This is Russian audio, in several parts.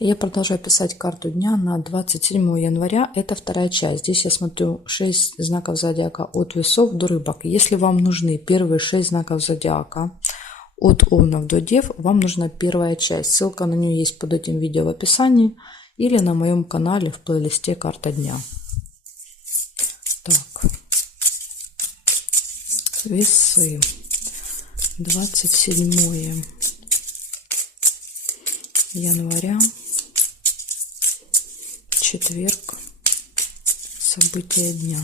Я продолжаю писать карту дня на 27 января. Это вторая часть. Здесь я смотрю 6 знаков зодиака от весов до рыбок. Если вам нужны первые 6 знаков зодиака от овнов до дев, вам нужна первая часть. Ссылка на нее есть под этим видео в описании или на моем канале в плейлисте «Карта дня». Так, весы. 27 января. Четверг. События дня.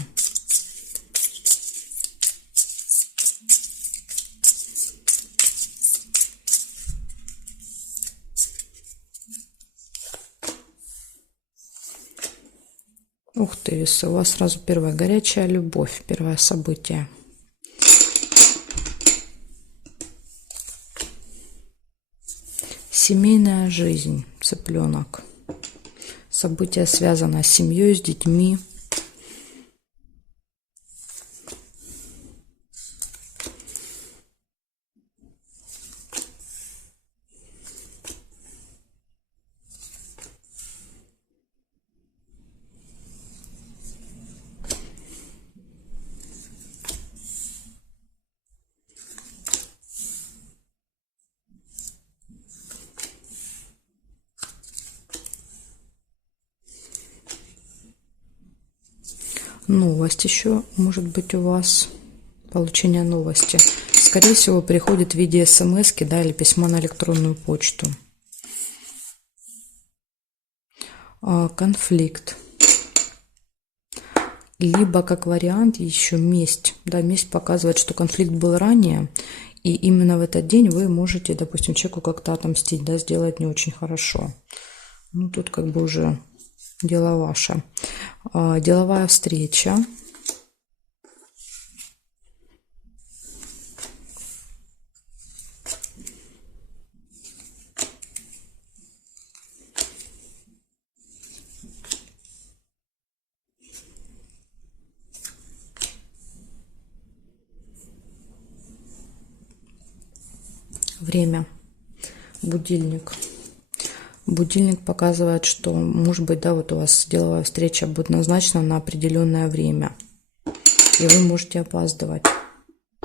Ух ты, весы, у вас сразу первая горячая любовь, первое событие. Семейная жизнь, цыпленок. Событие связано с семьей, с детьми. Новость еще может быть у вас, получение новости. Скорее всего, приходит в виде смс-ки, да, или письма на электронную почту. Конфликт. Либо, как вариант, еще месть. Да, месть показывает, что конфликт был ранее, и именно в этот день вы можете, допустим, человеку как-то отомстить, да, сделать не очень хорошо. Ну, тут как бы уже дело ваше. Деловая встреча. Время. Будильник. Будильник показывает, что, может быть, да, вот у вас деловая встреча будет назначена на определенное время. И вы можете опаздывать,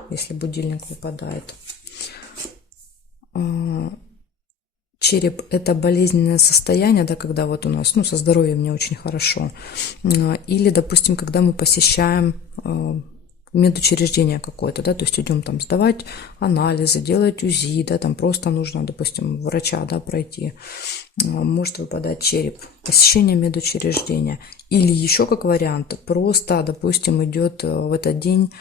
если будильник выпадает. Череп – это болезненное состояние, да, когда вот у нас, со здоровьем не очень хорошо. Или, допустим, когда мы посещаем медучреждение какое-то, да, то есть идем там сдавать анализы, делать УЗИ, да, там просто нужно, допустим, врача, да, пройти, может выпадать череп, посещение медучреждения. Или еще как вариант, просто, допустим, идет в этот день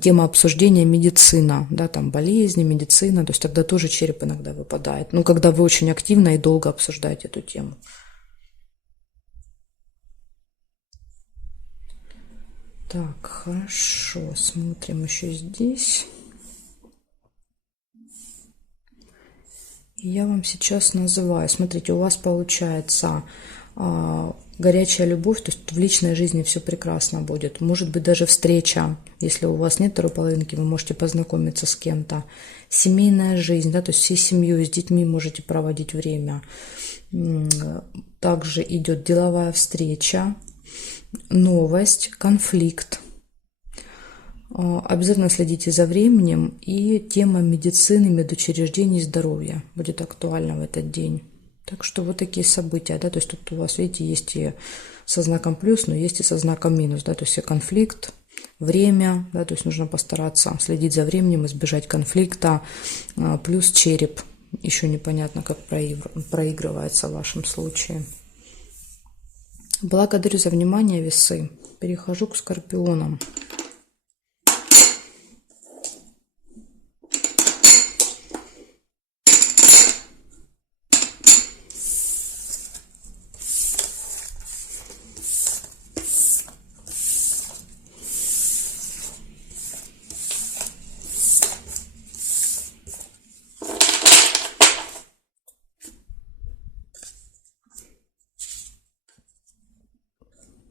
тема обсуждения медицина, да, там болезни, медицина, то есть тогда тоже череп иногда выпадает, когда вы очень активно и долго обсуждаете эту тему. Так, хорошо, смотрим еще здесь. Я вам сейчас называю, смотрите, у вас получается горячая любовь, то есть в личной жизни все прекрасно будет. Может быть даже встреча, если у вас нет второй половинки, вы можете познакомиться с кем-то. Семейная жизнь, да, то есть всей семьей, с детьми можете проводить время. Также идет деловая встреча. Новость, конфликт. Обязательно следите за временем, и тема медицины, медучреждений, здоровья будет актуальна в этот день. Так что вот такие события, да, то есть тут у вас, видите, есть и со знаком плюс, но есть и со знаком минус, да, то есть и конфликт, время, да, то есть нужно постараться следить за временем, избежать конфликта, плюс череп, еще непонятно, как проигрывается в вашем случае. Благодарю за внимание, весы. Перехожу к скорпионам.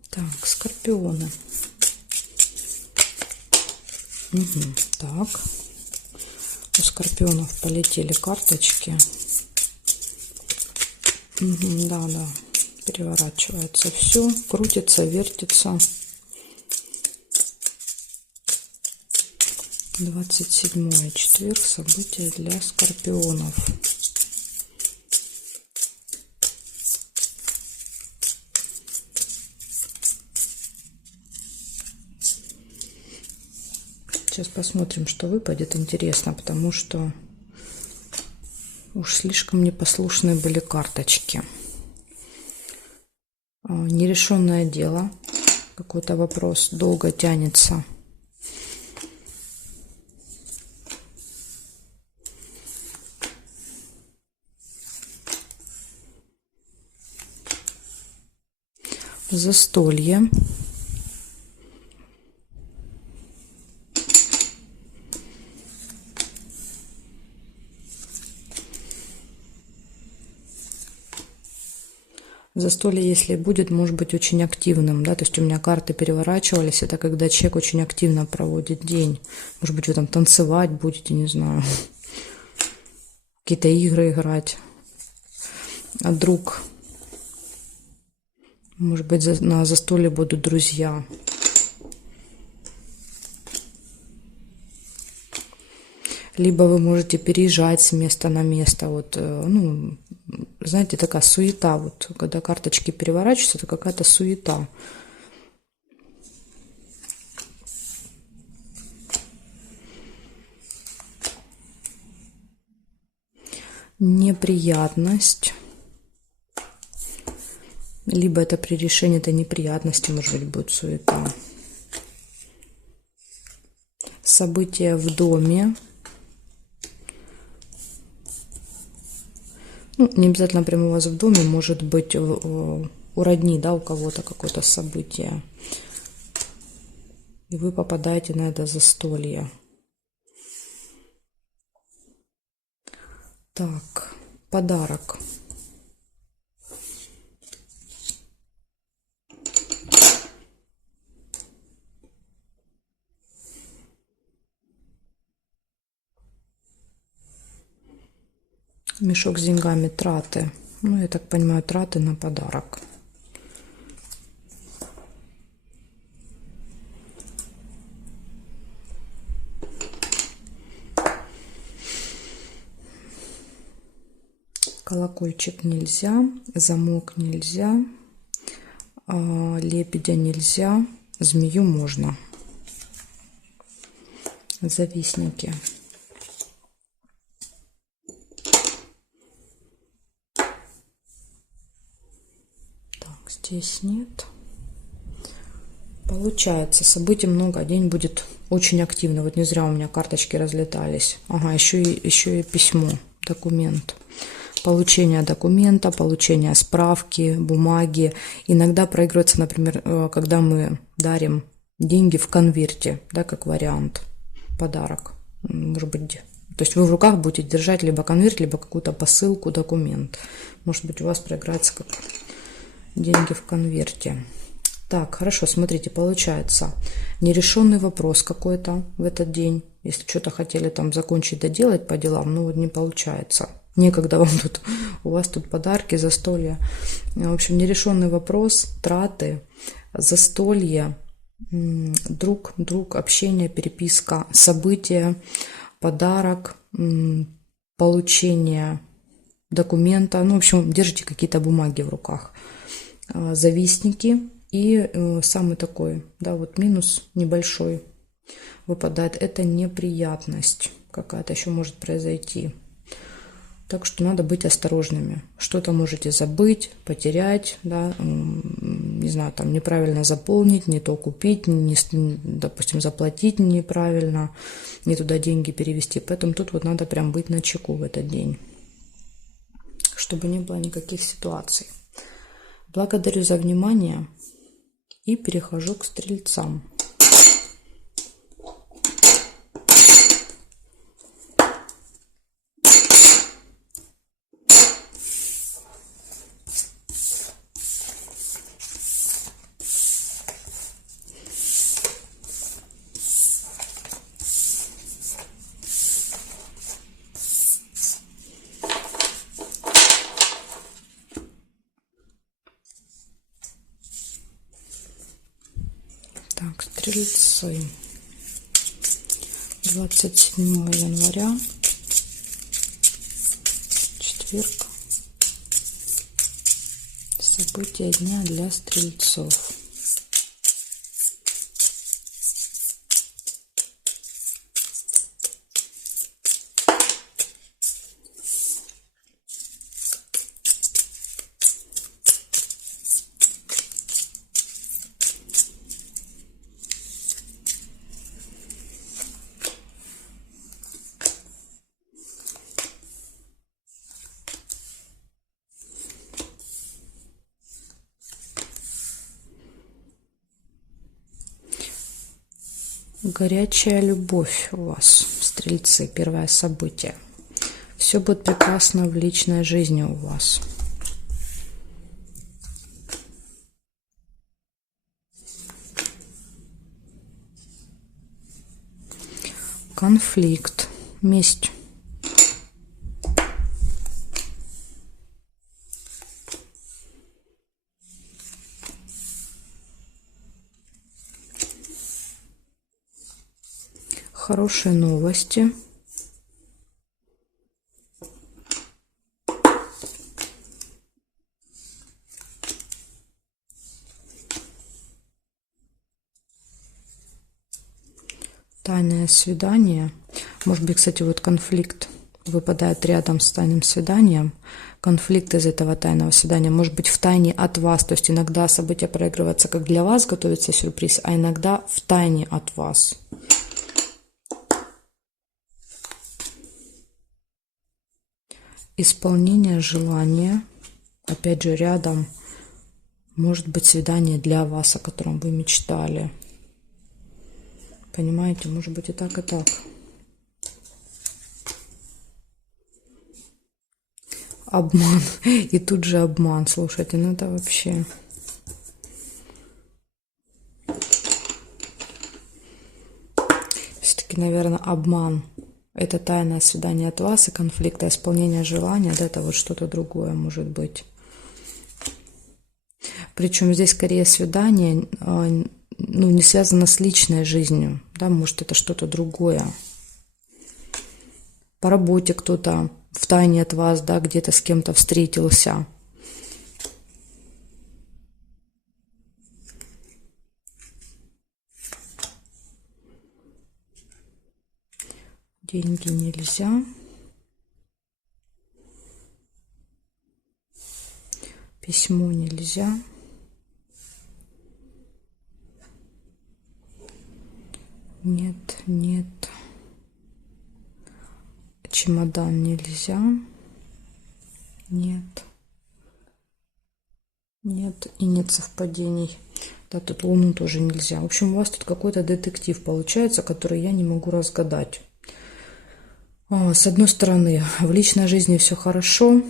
Так, скорпионы. Так, у скорпионов полетели карточки. Да, да, переворачивается все, крутится, вертится. 27 четверг, события для скорпионов. Сейчас посмотрим, что выпадет. Интересно, потому что уж слишком непослушные были карточки. Нерешенное дело. Какой-то вопрос долго тянется. Застолье. Застолье, если будет, может быть очень активным, да, то есть у меня карты переворачивались, это когда человек очень активно проводит день. Может быть, вы там танцевать будете, не знаю, какие-то игры играть. А друг, может быть, на застолье будут друзья. Либо вы можете переезжать с места на место. Вот, ну, знаете, такая суета. Вот, когда карточки переворачиваются, это какая-то суета. Неприятность. Либо это при решении этой неприятности, может быть, будет суета. События в доме. Ну, не обязательно прямо у вас в доме, может быть у родни, да, у кого-то какое-то событие. И вы попадаете на это застолье. Так, подарок. Мешок с деньгами, траты. Ну, я так понимаю, траты на подарок. Колокольчик нельзя, замок нельзя, лебедя нельзя, змею можно. Завистники. Здесь нет. Получается, событий много, день будет очень активно. Вот не зря у меня карточки разлетались. Ага, еще и письмо, документ. Получение документа, получение справки, бумаги. Иногда проигрывается, например, когда мы дарим деньги в конверте, да, как вариант, подарок. Может быть, то есть вы в руках будете держать либо конверт, либо какую-то посылку, документ. Может быть, у вас проиграется как деньги в конверте. Так, хорошо, смотрите, получается нерешенный вопрос какой-то в этот день. Если что-то хотели там закончить, доделать по делам, ну вот не получается. Некогда вам тут, у вас тут подарки, застолья. В общем, нерешенный вопрос, траты, застолье, друг, общение, переписка, события, подарок, получение документа. Ну, в общем, держите какие-то бумаги в руках. Завистники и самый такой, да, вот минус небольшой выпадает, это неприятность какая-то еще может произойти. Так что надо быть осторожными. Что-то можете забыть, потерять, да, не знаю, там неправильно заполнить, не то купить, не, допустим, заплатить неправильно, не туда деньги перевести. Поэтому тут вот надо прям быть начеку в этот день, чтобы не было никаких ситуаций. Благодарю за внимание и перехожу к стрельцам. Так, стрельцы. 27 января. Четверг. События дня для стрельцов. Горячая любовь у вас, стрельцы, первое событие. Все будет прекрасно в личной жизни у вас. Конфликт, месть. Хорошие новости. Тайное свидание. Может быть, кстати, вот конфликт выпадает рядом с тайным свиданием. Конфликт из этого тайного свидания может быть в тайне от вас. То есть иногда событие проигрывается как для вас, готовится сюрприз, а иногда в тайне от вас. Исполнение желания. Опять же, рядом может быть свидание для вас, о котором вы мечтали. Понимаете, может быть и так, и так. Обман. И тут же обман. Слушайте, ну это вообще... Все-таки, наверное, обман. Это тайное свидание от вас и конфликт, а исполнение желания, да, это вот что-то другое может быть. Причем здесь скорее свидание, ну, не связано с личной жизнью, да, может это что-то другое. По работе кто-то в тайне от вас, да, где-то с кем-то встретился. Деньги нельзя. Письмо нельзя. Нет, нет. Чемодан нельзя. Нет. Нет. И нет совпадений. Да, тут Луну тоже нельзя. В общем, у вас тут какой-то детектив получается, который я не могу разгадать. С одной стороны, в личной жизни все хорошо.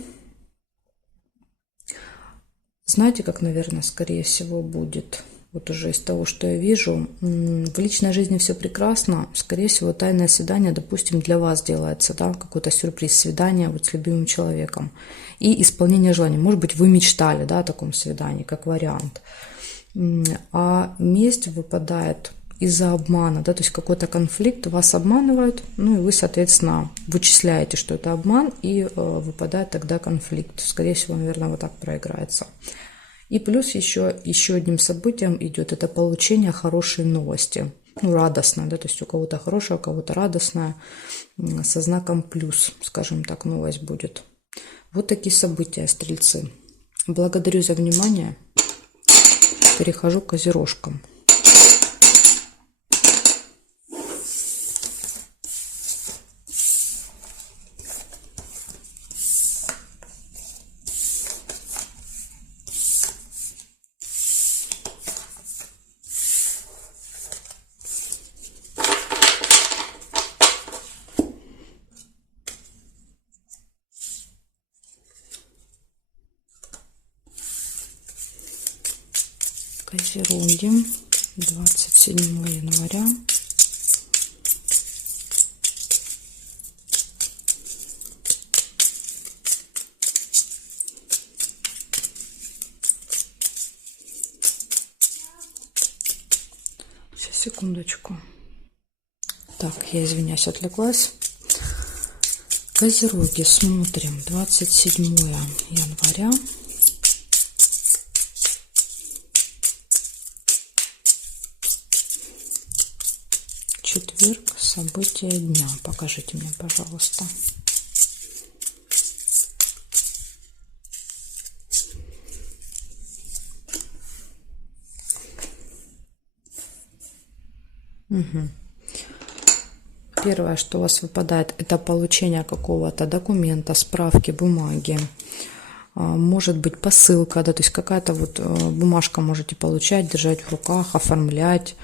Знаете, как, наверное, скорее всего будет? Вот уже из того, что я вижу, в личной жизни все прекрасно. Скорее всего, тайное свидание, допустим, для вас делается, да, какой-то сюрприз, свидание вот с любимым человеком. И исполнение желаний. Может быть, вы мечтали, да, о таком свидании, как вариант. А месть выпадает из-за обмана, да, то есть какой-то конфликт, вас обманывают, ну и вы, соответственно, вычисляете, что это обман, и выпадает тогда конфликт. Скорее всего, наверное, вот так проиграется. И плюс еще одним событием идет это получение хорошей новости, ну, радостная, да, то есть у кого-то хорошая, у кого-то радостная, со знаком плюс, скажем так, новость будет. Вот такие события, стрельцы. Благодарю за внимание. Перехожу к козерожкам. Козероги, 27 января. Секундочку. Так, я извиняюсь, отвлеклась. Козероги, смотрим. 27 января. Четверг, события дня. Покажите мне, пожалуйста. Угу. Первое, что у вас выпадает, это получение какого-то документа, справки, бумаги. Может быть посылка, да, то есть какая-то вот бумажка можете получать, держать в руках, оформлять.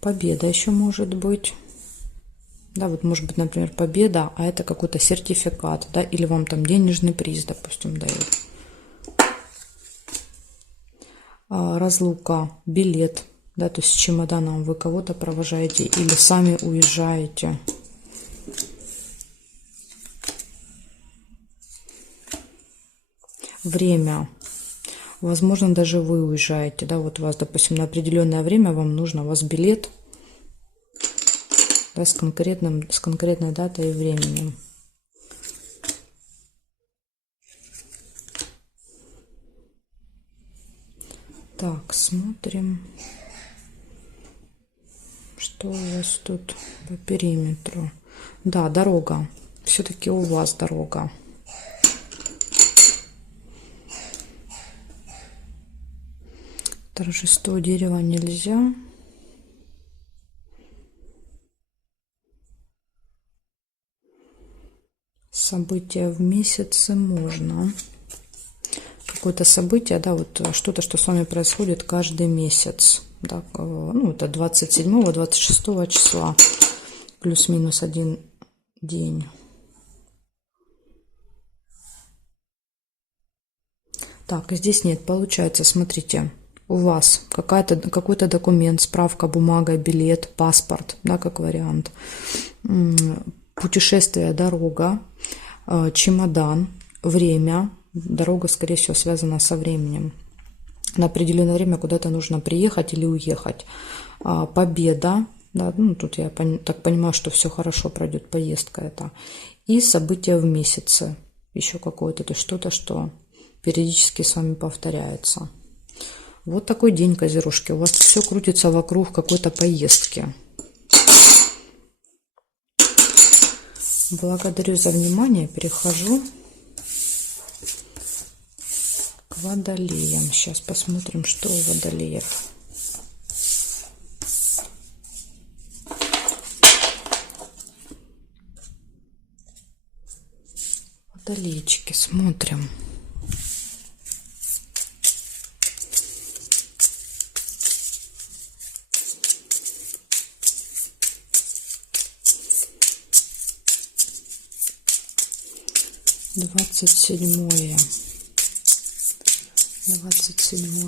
Победа еще может быть. Да, вот может быть, например, победа, а это какой-то сертификат, да, или вам там денежный приз, допустим, дают. Разлука, билет, да, то есть с чемоданом вы кого-то провожаете или сами уезжаете. Время. Возможно, даже вы уезжаете, да, вот у вас, допустим, на определенное время вам нужно, у вас билет, да, с конкретной датой и временем. Так, смотрим, что у вас тут по периметру. Да, дорога. Все-таки у вас дорога. Торжество дерева нельзя. События в месяце можно. Какое-то событие, да, вот что-то, что с вами происходит каждый месяц. Да, ну, это 27-26 числа. Плюс-минус один день. Так, здесь нет, получается, смотрите. У вас какой-то документ, справка, бумага, билет, паспорт, да, как вариант. Путешествие, дорога, чемодан, время. Дорога, скорее всего, связана со временем. На определенное время куда-то нужно приехать или уехать. Победа, да, ну, тут я так понимаю, что все хорошо пройдет, поездка это. И события в месяце. Еще какое-то, то есть что-то, что периодически с вами повторяется. Вот такой день, козерожки. У вас все крутится вокруг какой-то поездки. Благодарю за внимание. Перехожу к водолеям. Сейчас посмотрим, что у водолеев. Водолейчики, смотрим. Двадцать седьмое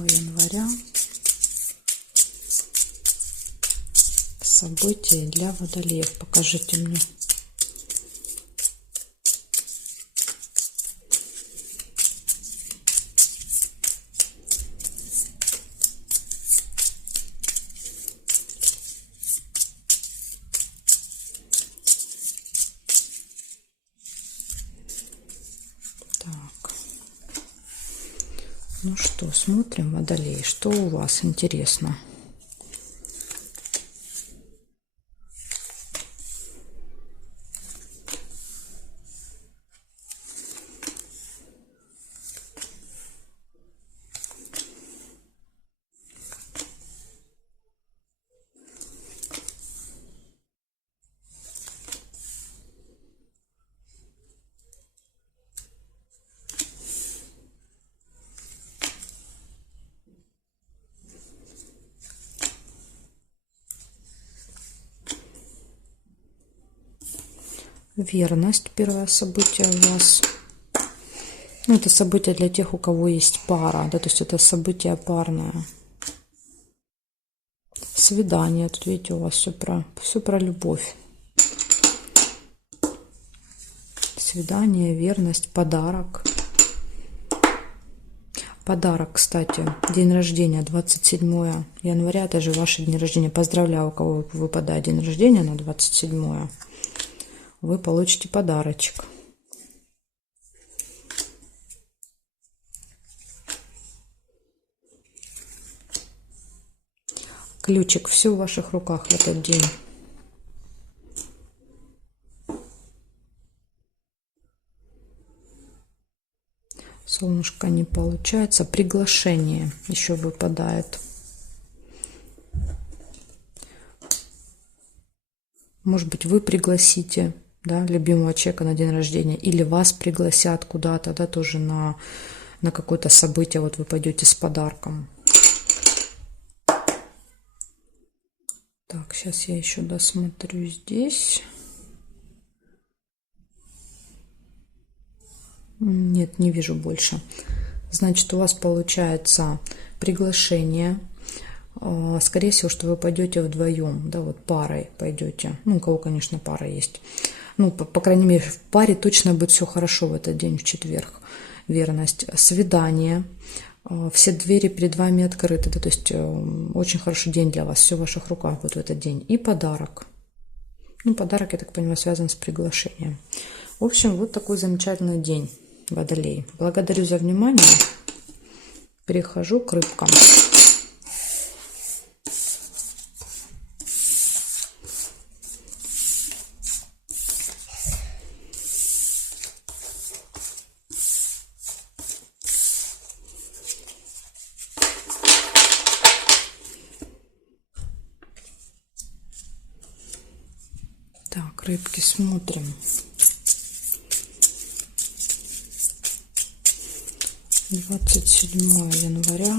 января. События для водолеев. Покажите мне. Ну что, смотрим, водолей, что у вас интересно? Верность, первое событие у вас. Ну, это событие для тех, у кого есть пара, да, то есть это событие парное. Свидание, тут видите, у вас все про любовь. Свидание, верность, подарок. Подарок, кстати, день рождения, 27 января, это же ваше день рождения. Поздравляю, у кого выпадает день рождения на 27. Вы получите подарочек. Ключик, все в ваших руках в этот день. Солнышко не получается. Приглашение еще выпадает. Может быть, вы пригласите, да, любимого человека на день рождения, или вас пригласят куда-то, да, тоже на какое-то событие. Вот вы пойдете с подарком. Так, сейчас я еще досмотрю здесь. Нет, не вижу больше. Значит, у вас получается приглашение. Скорее всего, что вы пойдете вдвоем, да, вот парой пойдете. Ну, у кого, конечно, пара есть. Ну, по крайней мере, в паре точно будет все хорошо в этот день, в четверг. Верность. Свидание. Все двери перед вами открыты, да, то есть очень хороший день для вас, все в ваших руках будет в этот день. И подарок. Ну, подарок, я так понимаю, связан с приглашением. В общем, вот такой замечательный день, Водолей. Благодарю за внимание. Перехожу к рыбкам. Так, рыбки, смотрим. 27 января.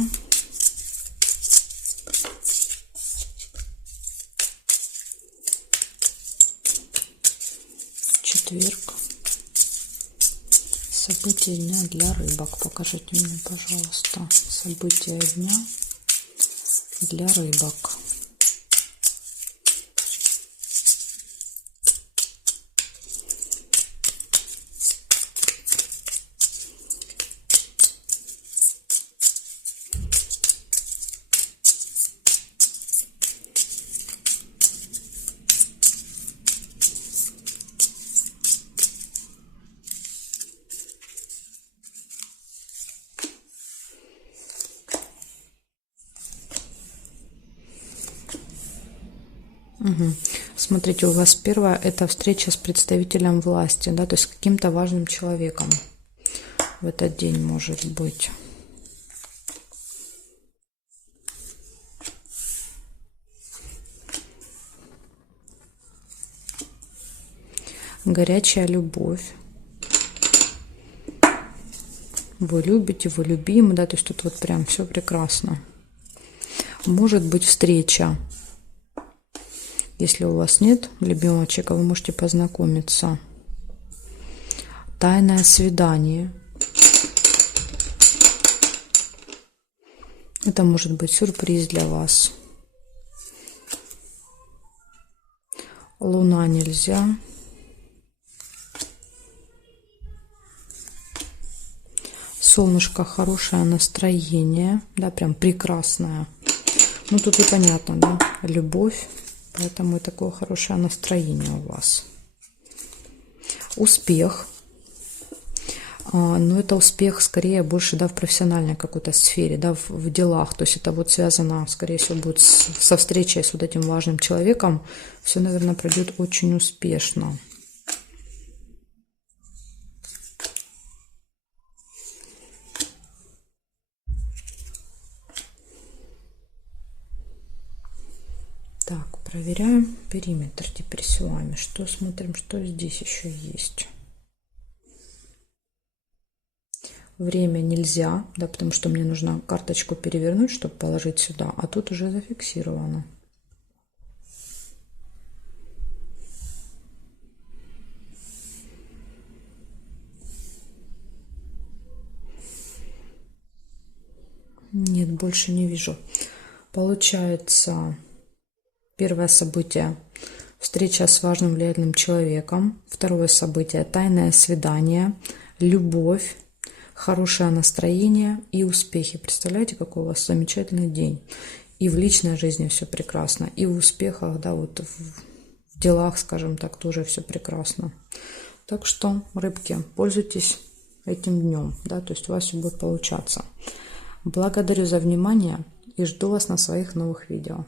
Четверг. События дня для рыбок. Покажите мне, пожалуйста, события дня для рыбок. Угу. Смотрите, у вас первое это встреча с представителем власти, да, то есть каким-то важным человеком в этот день может быть. Горячая любовь. Вы любите, вы любимы, да, то есть тут вот прям все прекрасно. Может быть встреча. Если у вас нет любимого человека, вы можете познакомиться. Тайное свидание. Это может быть сюрприз для вас. Луна нельзя. Солнышко, хорошее настроение, да, прям прекрасное. Ну, тут и понятно, да, любовь. Поэтому и такое хорошее настроение у вас. Успех. Но это успех скорее больше, да, в профессиональной какой-то сфере, да, в делах. То есть это вот связано, скорее всего, будет со встречей с вот этим важным человеком. Все, наверное, пройдет очень успешно. Так, проверяем периметр теперь с вами. Что смотрим, что здесь еще есть. Время нельзя, да, потому что мне нужно карточку перевернуть, чтобы положить сюда, а тут уже Нет, больше не вижу. Получается, первое событие — встреча с важным влиятельным человеком. Второе событие — тайное свидание, любовь, хорошее настроение и успехи. Представляете, какой у вас замечательный день. И в личной жизни все прекрасно, и в успехах, да, вот в делах, скажем так, тоже все прекрасно. Так что, рыбки, пользуйтесь этим днем, да, то есть у вас все будет получаться. Благодарю за внимание и жду вас на своих новых видео.